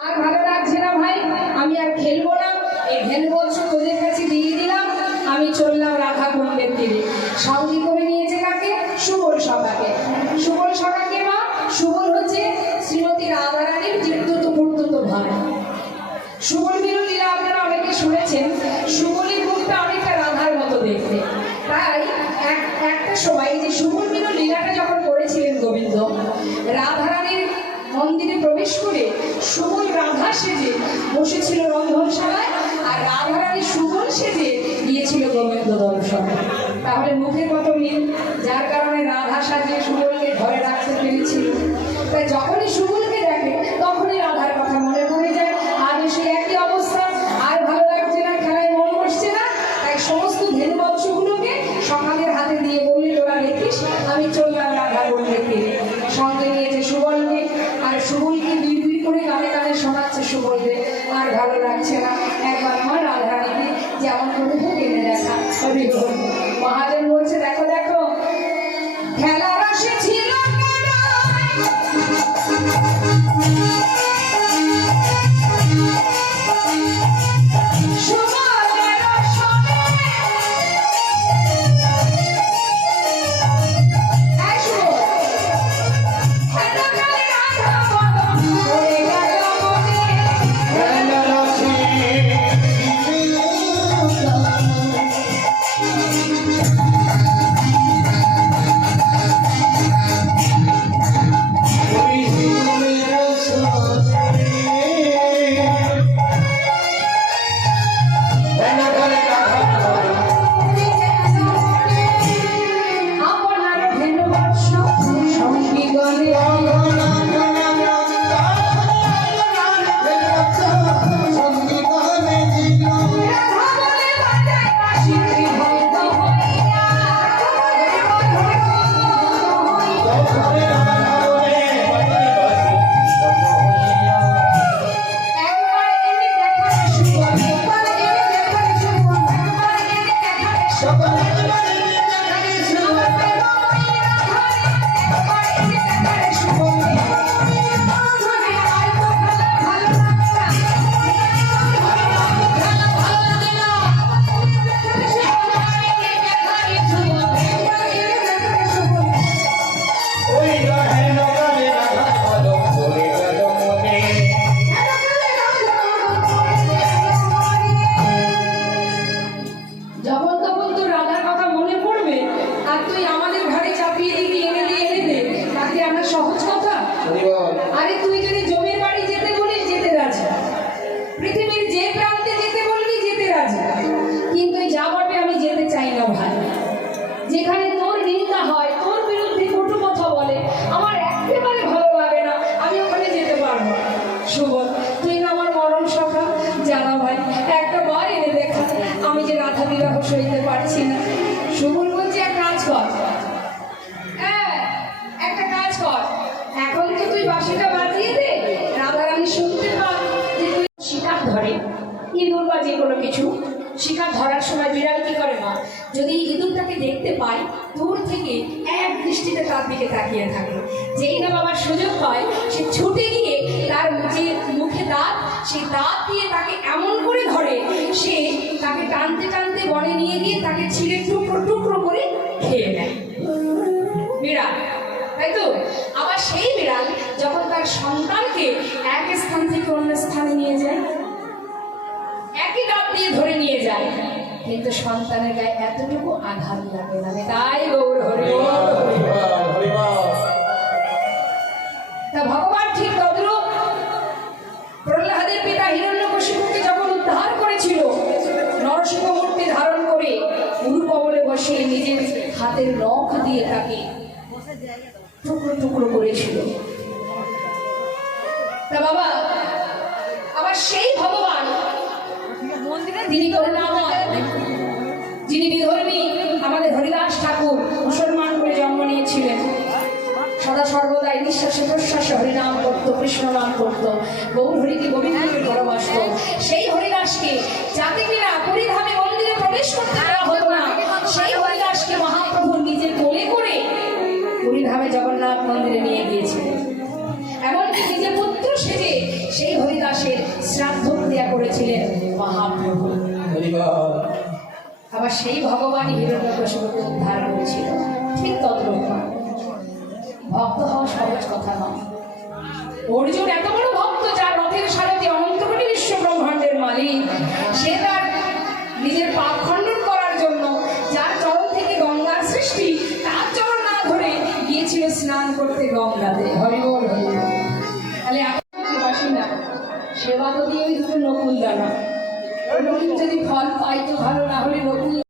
আর ভালো লাগছে না ভাই? আমি আর খেলব না। এই ভেলবৎস তোদের কাছে দিয়ে দিলাম। আমি চললাম রাধা কুণ্ডের তীরে। সঙ্গী করে নিয়েছে কাকে? সুবল সভাকে সুবল সভাকে মা, সুবল হচ্ছে শ্রীমতী রাধারানীর চিত্তুত পূর্তুত ভাই। সুবল বিরু লীলা আপনারা অনেকে শুনেছেন। সুবলের মুখটা অনেকটা রাধার মতো দেখতে। তাই এক একটা সময় যে সুবল বিরু সুবল রাধা সেজে বসেছিল রন্ধনশালায়, আর রাধারানী সুবল সেজে গিয়েছিল গোবিন্দ দর্শন তাহলে মুখে মতো মিল, যার কারণে রাধা সাজিয়ে যদি ইঁদুরটাকে দেখতে পাই, দূর থেকে এক দৃষ্টিতে তার দিকে তাকিয়ে থাকে। যেই না বাবার সুযোগ পায়, সে ছুটে গিয়ে তার যে মুখে দাঁত, সেই দাঁত দিয়ে তাকে এমন করে ধরে, সে তাকে টানতে টানতে বনে নিয়ে গিয়ে তাকে ছিঁড়ে টুকরো টুকরো করে খেয়ে নেয়। বিড়াল, তাই তো? আবার সেই বিড়াল যখন তার সন্তানকে এক স্থান থেকে অন্য স্থানে নিয়ে যায়, একই ডাব দিয়ে ধরে নিয়ে যায়। কিন্তু সন্তানের গায়ে এতটুকু আঘাত লাগে না। তাই তা ভগবান ঠিক তদ্রূপ প্রহ্লাদের পিতা হিরণ্যকশিপুকে যখন উদ্ধার করেছিল নরসিংহ মূর্তি ধারণ করে গুরু কবলে বসে নিজের হাতের নখ দিয়ে তাকে টুকরো টুকরো করেছিল। তা বাবা, আবার সেই তিনি করুণাময় যিনি বিধর্মী আমাদের হরিদাস ঠাকুর মুসলমান করে জন্ম নিয়েছিলেন। সদা সর্বদাই নিঃশ্বাসে প্রশ্বাসে হরিনাম করত কৃষ্ণ নাম করত। গৌর হরিকে গোবিন্দকে ভালোবাসত। সেই হরিদাসকে যাতে কিনা পরিধামে মন্দিরে প্রবেশ করতে দেওয়া হতো না, সেই হরিদাসকে মহাপ্রভু নিজে কোলে করে পুরীধামে জগন্নাথ মন্দিরে নিয়ে গিয়েছিলেন। এমনকি নিজের পুত্র সেজে সেই হরিদাস দাসের শ্রাদ্ধ ক্রিয়া করেছিলেন মহাপ্রভু। আবার সেই ভগবানই হিরণ্যকশিপুকে উদ্ধার করেছিল। ঠিক তদ্রূপ ভক্ত হওয়া সহজ কথা নয়। অর্জুন এত বড় ভক্ত যার রথের সারথি অনন্ত বিশ্ব ব্রহ্মাণ্ডের মালিক। সে তার নিজের পাপ খণ্ডন করার জন্য যার চরণ থেকে গঙ্গার সৃষ্টি, তার চরণ না ধরে গিয়েছিল স্নান করতে গঙ্গাতে। হরিবল যদি ফল পাই তো ভালো না হলে নকুল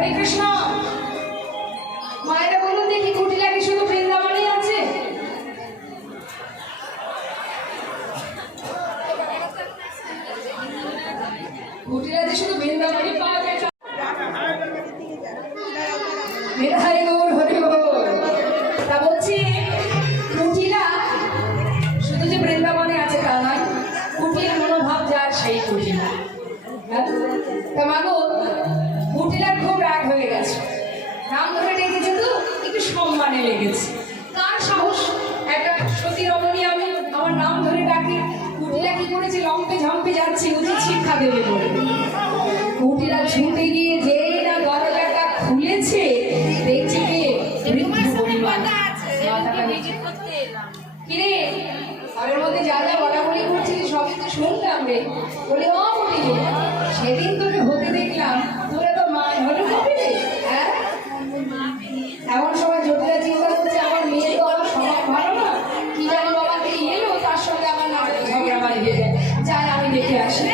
হরে কৃষ্ণ। মায়েরা বলুন দেখি শুধু বৃন্দাবনেই আছে? কুটিলাতে শুধু বৃন্দাবনই পাওয়া যায় হরে তা বলছি কুটিলা ছুটে গিয়ে যে না দরজাটা খুলেছে দেখছে কে কিরে? ঘরের মধ্যে যা যা বলাবলি করছিলি সবই তো শুনলাম রে। বলে ও বলি সেদিন তোকে হতে দেখলাম তোরা তো মা হলো কবে রে? হ্যাঁ? এমন সময় জটিলা চিন্তা করছে আমার মেয়ে তো আমার স্বভাব ভালো না। কি জানি বাবাকে এলো তার সঙ্গে আমার নাটক ঝগড়া বাড়ি হয়ে যায়। যাই আমি দেখে আসি।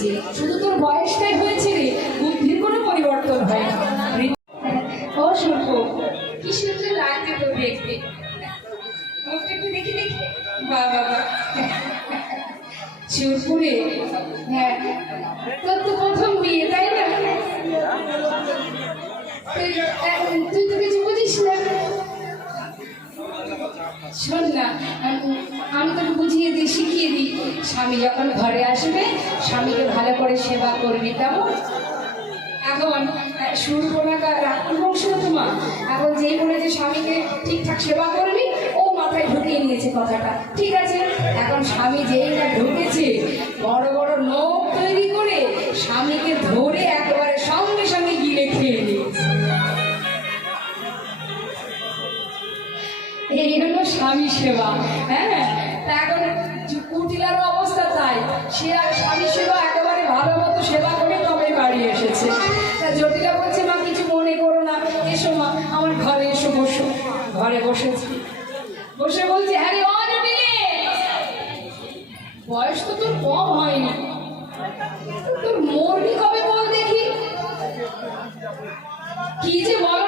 যে, শুধু তোর বয়সটাই হয়েছে রে, বুদ্ধির কোনো পরিবর্তন হয় না। ও শুনব কি সুন্দর লাগছে তো দেখতে। একটু দেখি দেখি। বাহ বাহ শিবপুরে হ্যাঁ তোর তো প্রথম বিয়ে, তাই না? তুই তো কিছু বুঝিস না। শোন না স্বামী যখন ঘরে আসবে, স্বামীকে ভালো করে সেবা করবি কেমন? এখন সুরকোনাকা রাক্ষণ বংশ তোমার। এখন যেই বলেছে স্বামীকে ঠিকঠাক সেবা করবি, ও মাথায় ঢুকিয়ে নিয়েছে কথাটা। ঠিক আছে? এখন স্বামী যেই ঢুকেছে, বড় বড় নখ তৈরি করে স্বামীকে ধরে একেবারে সঙ্গে সঙ্গে গিলে খেয়ে নিয়েছে। এই হলো স্বামী সেবা হ্যাঁ? তাই সে আর স্বামী সেবা একেবারে ভালো মতো সেবা করে তবে বাড়ি এসেছে। তা জটিলা বলছে, মা, কিছু মনে করো না, এসো মা, আমার ঘরে এসো, বসো। ঘরে বসেছি। বসে বলছে হ্যাঁ বয়স তো তোর কম হয়নি। তোর মরবি কবে বল দেখি? কি যে বলো